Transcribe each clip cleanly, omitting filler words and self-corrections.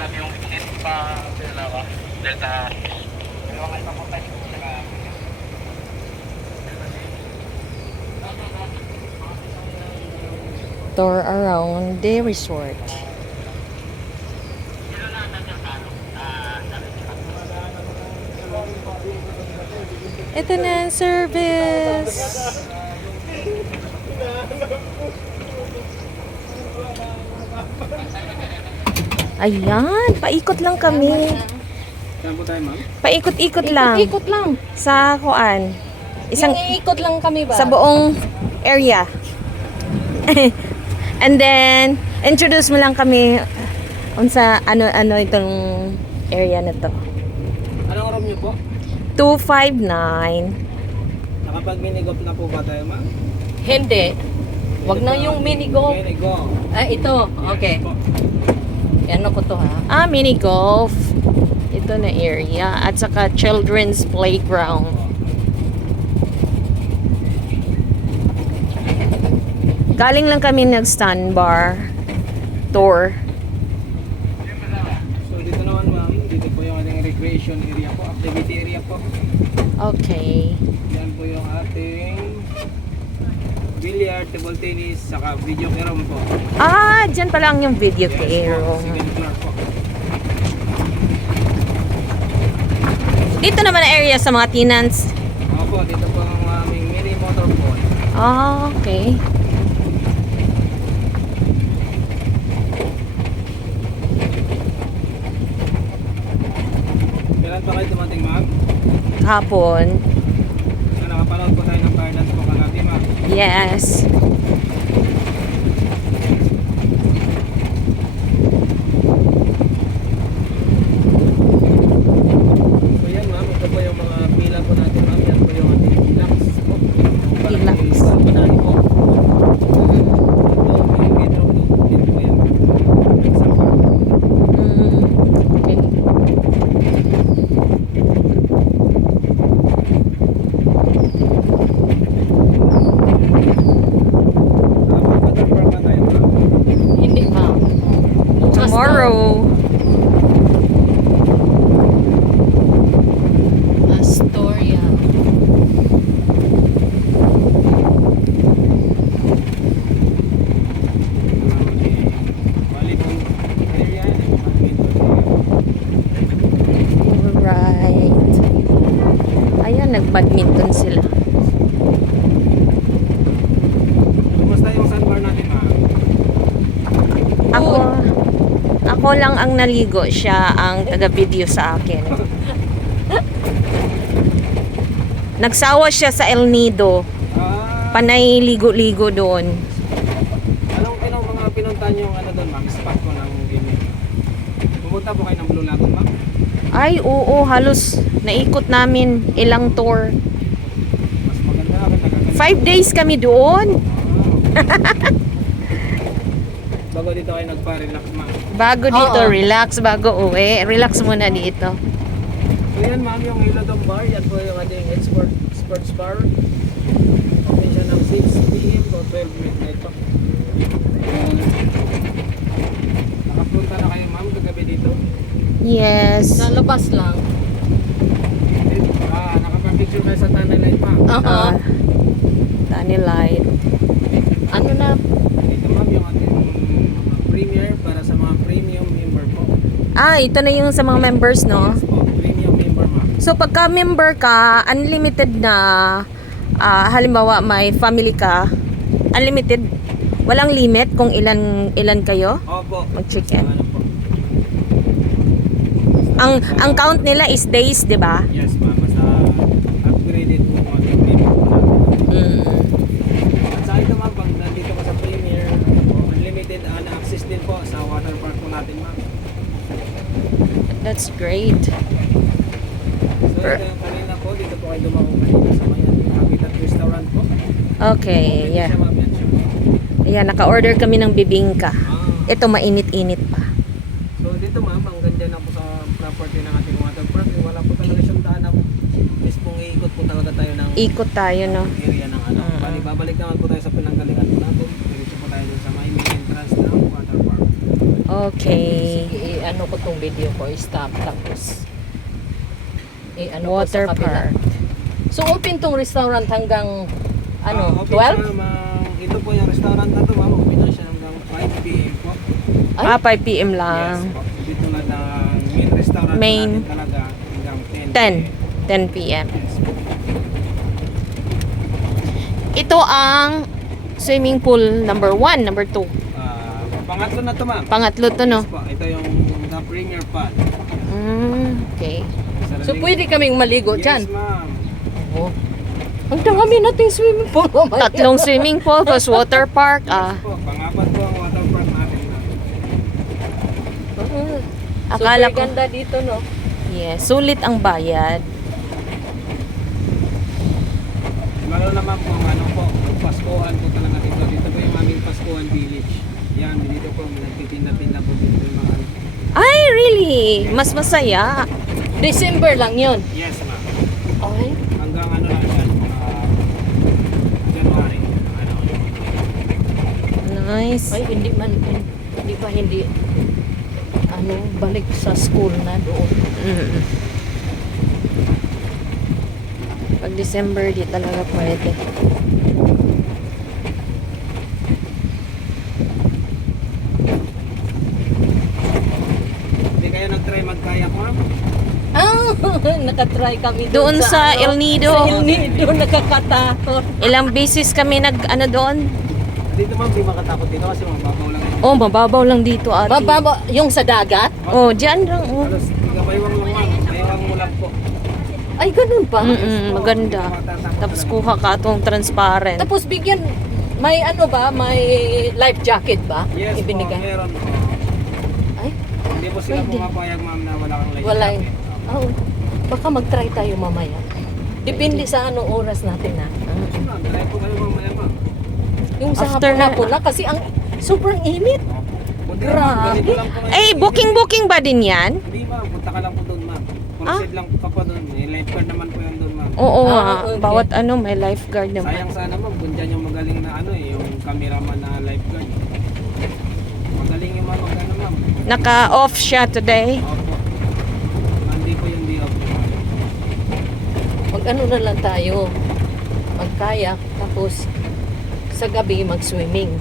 alam yung hit pa sila ba? Delta. Pero ang iba po tayo sila. Tour around the resort. Ito na ang service. Ayan, paikot lang kami. Saan po tayo, ma'am? Paikot-ikot lang Ikot lang. sa kuan. Isang Ikot lang kami ba? sa buong area. And then introduce mo lang kami unsa ano itong area na to. Anong room niyo po? 259. Nakapag-minigop na po ba tayo, ma'am? Hindi. Wag na yung mini golf. Mini-go. Ah, ito. Okay. Ano ko to ha? Mini golf. Ito na area at saka children's playground. Galing lang kami nag-stand bar tour. So dito naman, ma'am, dito po yung ating recreation area po, activity area po. Okay. Yan po yung ating billiard, table tennis, saka video carom po. Dyan pala ang yung video Yes po, room. second floor po. Dito naman ang area sa mga tenants. Opo, dito po ang aming mini motorboat. Okay. Kailan pa kayo dumating, ma'am? Hapon. So, nakapanood po tayo ng fire dance po kagati, ma'am. Yes. So yan, ma'am, ito po yung mga pila po natin, ma'am. Yan po yung ating relax po. Relax. Panay po. Ito, yung bedroom po. Yan po yan. Sa farm. Okay. Nakapag-waterpark na tayo, ma'am. Hindi pa. Bukas Tomorrow. daw. Astoria. Bali po area. Alright. Ayan, nag-badminton sila. Kumusta yung sandbar natin, ma'am? Ako lang ang naligo, siya ang taga-video sa akin. Nagsawa siya sa El Nido. Panay ligo-ligo doon. Anong mga pinuntahan yung ano doon, ma'am? Spot ko ng gaming. Pumunta po kayo ng Blue Lagoon, ma'am? Ay, oo, halos naikot namin ilang tour. Mas maganda ako, nagaganda. 5 days kami doon. Bago dito kayo nagpa-relax, ma'am. Bago dito, Oo. relax. Bago uwi, relax muna dito. So yan, ma'am, yung Hilodong Bar. Yan po yung ating sports bar. Open siya ng 6 p.m. to 12 midnight po. Nakapunta na kayo, ma'am, kagabi dito. Yes. Sa labas lang. Nakapag-picture kayo sa Tunnel Line, ma'am. Oo. Tani light. Ano na? Ito, ma'am, yung ating premiere para sa mga premium member po. Ito na yung sa mga members, no? Yes po, premium member, ma'am. So, pagka member ka, unlimited na, halimbawa, may family ka, unlimited, walang limit kung ilan kayo Opo. mag-check-in. Ano po? Ang count nila is days, di ba? Yes, ma'am. Basta upgraded po ang ating member po natin. At sa ito, ma'am, pag nandito ka sa premiere, unlimited access din po sa water park po natin, ma'am. That's great. So ito yung kanina po, dito po kayo dumako kanina sa may ating Habitat Restaurant po. Okay, Open yeah. siya, ma'am, yan siya. Ayan, naka-order kami ng bibingka. Ah. Ito, mainit-init pa. So dito, ma'am, ang ganda na po sa property ng ating water park. Wala po talaga siyang daan na mispong iikot po talaga tayo ng Ikot tayo, no? area ng ano. Bali, babalik naman po tayo sa pinanggalingan po natin. Diretso po tayo dun sa may main entrance ng water park. Okay. Sige, ano ko tong video ko, stop, tapos ano ko Water sa kabila. park. So open tong restaurant hanggang ano, okay, 12? Ito po yung restaurant na to, ma'am. Open na siya hanggang 5 p.m. po. Ay. 5 p.m. Yes lang. po. Dito na main restaurant Main. natin talaga hanggang 10 p.m. Yes po. Ito ang swimming pool number 1, number 2. Pangatlo na to, ma'am. Pangatlo to, no? Yes po. Ito yung the premier pad. Okay. So pwede kaming maligo dyan? Yes, ma'am. Oo. Ang dami nating swimming pool. mamaya. Tatlong swimming pool plus water park. Yes po. Pangapat po ang water park natin, ma'am. Akala Super ko, ganda dito, no? yes, sulit ang bayad. Lalo naman po ang ano po, Paskuhan po talaga dito. Dito po yung aming Paskuhan Village. Yan, dito po, nagtitinda-tinda po dito yung mga ano. Ay, really? Mas masaya. December lang yun. Yes, ma'am. Okay. Hanggang ano lang yan, January. Ano. Nice. Ay, hindi ano, balik sa school na doon. Mm. Pag December, di talaga pwede. Hindi kayo nag-try mag-kayak, ma'am? Ah, nakatry kami Doon sa El Nido. Sa El Nido, nakakatakot. Ilang beses kami ano doon. Dito, ma'am, di makatakot dito kasi mababaw lang yun. Oh, mababaw lang dito, ate. Mababa, yung sa dagat? Oh, dyan lang. Oh. Halos, ikabaywang lang, ma'am. Baywang mo lang po. Ay, ganun pa. Maganda. Tapos kuha ka itong transparent. Tapos bigyan, may ano ba, may life jacket ba? Yes po, Ibinigay? meron po. Ay, Hindi po sila Pwede. pumapayag, ma'am, na wala kang life wala jacket. yun. Oh, baka mag-try tayo mamaya. Depende sa anong oras natin na. Ma'am, try po kayo mamaya, ma'am. Yung sa After hapon na kasi ang sobrang init. Buti Grabe. ma'am, ganito lang po ngayon. Ay, booking ba din yan? Hindi, ma'am, punta ka lang po doon, ma'am. Proceed lang ka po doon. May lifeguard naman po yan doon, ma'am. Oo, Ah, okay. bawat ano, may lifeguard naman. Sayang sana, ma'am, kung dyan yung magaling na ano eh, yung cameraman na lifeguard. Magaling yung ma'am, ano, ma'am. Naka-off siya today. Opo. Hindi po yung day off niyo, ma'am. Mag ano na lang tayo. Mag-kayak. Tapos sa gabi mag-swimming.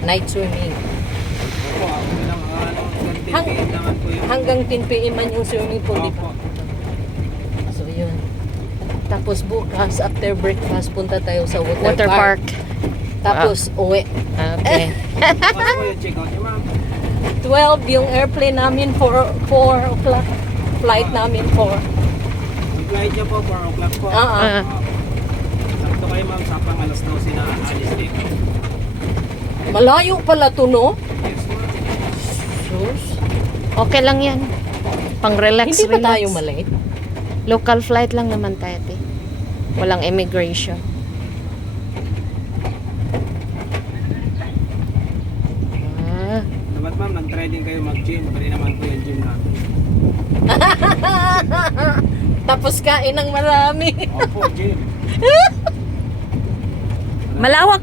Night swimming. Opo, ako lang, hanggang 10 Hang- p.m. naman po yun. Hanggang 10 p.m. man yung swimming pool, di ba? Opo. So, yun. Tapos bukas, after breakfast, punta tayo sa Water park. Tapos, uwi. Okay. Ano po yung check out niyo, ma'am? 12 yung airplane namin, 4 o'clock. Flight namin 4. Yung flight niyo po, 4 o'clock po. Ah. Sakto kayo, ma'am, sa pang alas 12 na alis dito. Malayo pala to, no? Yes, ma'am. Sus. Okay lang yan. Pang-relax, Hindi pa relax. tayo malate. Local flight lang naman tayo, te. Walang immigration. Ah, Dapat, ma'am, nag-try din kayo mag-gym. Pwede naman po yung gym natin. Tapos kain ng marami. Opo, gym.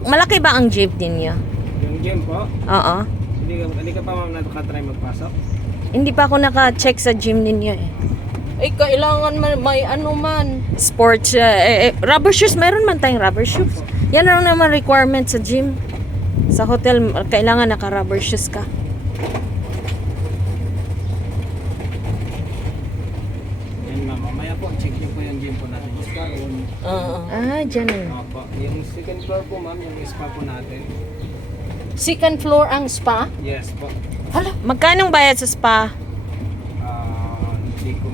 malaki ba ang jeep ninyo? Yung gym po, Oo. hindi ka pa, ma'am, nakatry magpasok. Hindi pa ako naka-check sa gym ninyo eh. Ay, kailangan man, may ano man. Sports, rubber shoes, mayroon man tayong rubber shoes. Yan lang naman requirement sa gym. Sa hotel, kailangan naka-rubber shoes ka. Yan, ma'am. Mamaya po, check niyo po yung gym po natin. Spa, Oo. Ah, dyan. Opo. Yung second floor po, ma'am, yung spa po natin. Second floor ang spa. Yes po. Hala, Magkano bayad sa spa? Hindi ko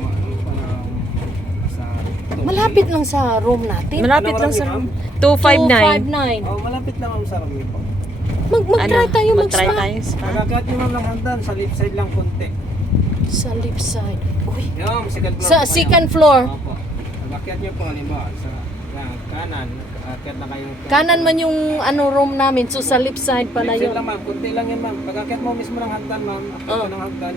sa... malapit lang sa room natin. Malapit lang sa room. 259. 259. Oh, malapit lang, ma'am, sa room niyo po. Mag-try tayo Mag-try mag-spa. tayo spa. Pagkakat niyo, ma'am, lang hagdan, sa left side lang konti. Sa left side. Uy. Yung second floor Sa po kayo. second floor. Opo. Pagkakat niyo po, halimbawa, sa kanan, akyat na kayo. Kanan man yung ano room namin. So sa left side pala Left side yun. lang, ma'am. Kunti lang yan, ma'am. Pagkakat mo mismo ng hagdan, ma'am. Akyat Oh. ka ng hagdan.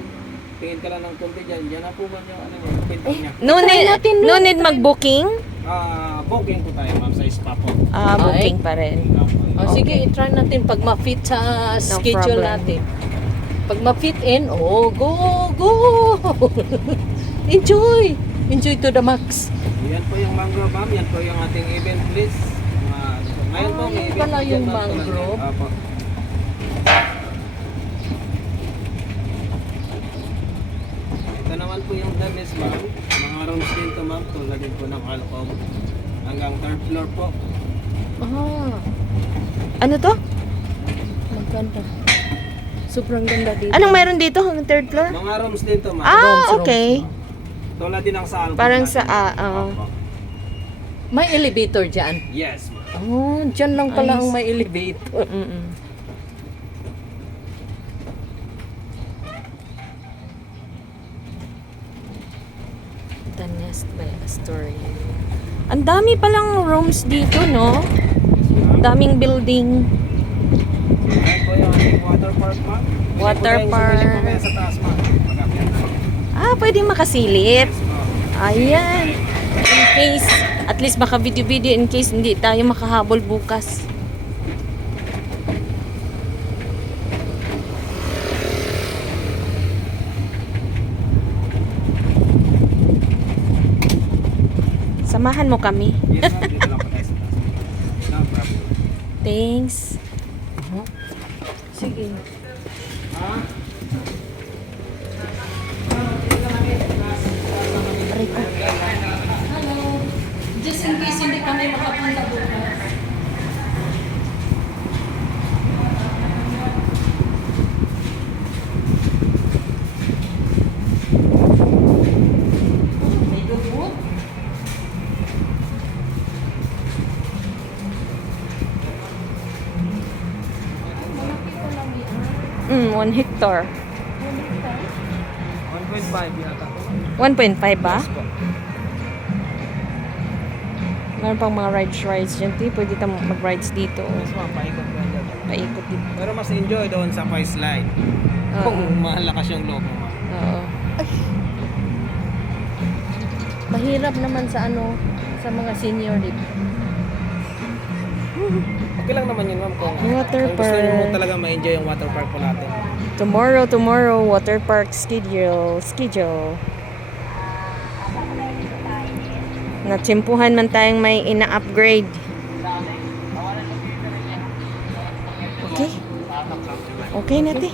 Tingin ka lang ng kunti dyan. Diyan na po man yung ano yung pinto niya. No Try need, natin, no no? need mag-booking? Booking po tayo, ma'am, sa spa po. Ah, Ay. booking pa rin. Oh, sige, i-try natin pag ma-fit sa schedule problem. natin. Pag ma-fit in, oh, go, go! Enjoy! Enjoy to the max. Yan po yung mangrove, ma'am. Yan po yung ating event list. Ngayon po, may yan event pala dyan, yung ma'am, mangrove. tulad yan. Opo. Ito naman po yung damis, ma'am. Mga rooms din to, ma'am. Tulad din po ng alcove. Hanggang third floor po. Ah, Ano to? maganda. Sobrang ganda dito. Anong mayroon dito? Ang third floor? Mga rooms din to, ma'am. Ah, okay. Tulad din ng sa alcove. Parang natin. sa, Opo. May elevator dyan. Yes, ma'am. Oh, dyan lang pala Ayos. ang may elevator. Mm-mm. The Nest by Astoria. Ang dami palang rooms dito, no? Daming building. Yan po yung ating water park, ma'am. Water Yan po park. yung sumili po kayo sa taas, ma'am. Mag-akyat tayo. Ah, pwedeng makasilip. Yes, ma'am. Ayan. In case, at least baka video-video in case hindi tayo makahabol bukas. Samahan mo kami. Yes, ma'am. Dito lang po tayo sa taas. No problem. Thanks. Sige. Rico. Just in case hindi kami makapunta bukas. May dugo? 1 hectare. 1.5 yata po. 1.5 ba? Yes po. Meron pang mga rides dyan. Pwede tayong mag-rides dito. Yes, ma'am. Paikot po yan dyan. Paikot dito. Pero mas enjoy doon sa Pai Slide. Oo. Kung malakas yung loob mo, ma'am. Oo. Mahirap naman sa sa mga senior, di ba? Okay lang naman yun, ma'am. Kung Water kung gusto nyo mo park. talaga ma-enjoy yung water park po natin. Tomorrow, water park schedule. Natsimpuhan man tayong may ina-upgrade. Okay? Okay na, te.